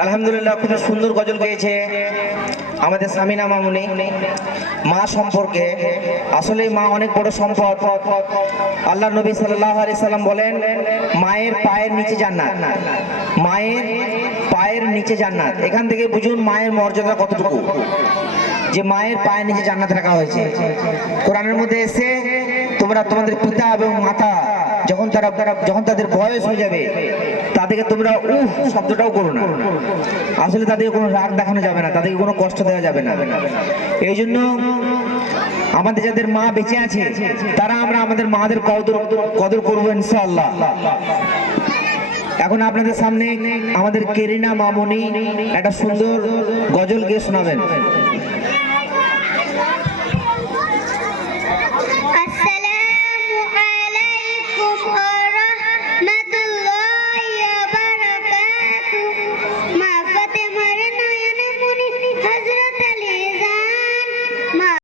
আলহামদুলিল্লাহ, খুব সুন্দর গজল গেয়েছে আমাদের সামিনা মামুনি মা সম্পর্কে। আসলে মা অনেক বড় সম্পদ। আল্লাহ নবী সাল্লাল্লাহু আলাইহি সাল্লাম বলেন, মায়ের পায়ের নিচে জান্নাত, মায়ের পায়ের নিচে জান্নাত। এখান থেকে বুঝুন মায়ের মর্যাদা কতটুকু, যে মায়ের পায়ের নিচে জান্নাত রাখা হয়েছে। কোরআনের মধ্যে এসে তোমরা তোমাদের পিতা এবং মাতা যখন তাদের বয়স হয়ে যাবে তাদেরকে তোমরা শব্দটাও করো না। আসলে তাদেরকে কোনো রাগ দেখানো যাবে না, তাদেরকে কোনো কষ্ট দেওয়া যাবে না। এই জন্য আমাদের যাদের মা বেঁচে আছে তারা আমরা আমাদের মাদের কদর করবো ইনশাআল্লাহ। এখন আপনাদের সামনে আমাদের কেরিনা মামুনি একটা সুন্দর গজল গেয়ে শোনাবেন।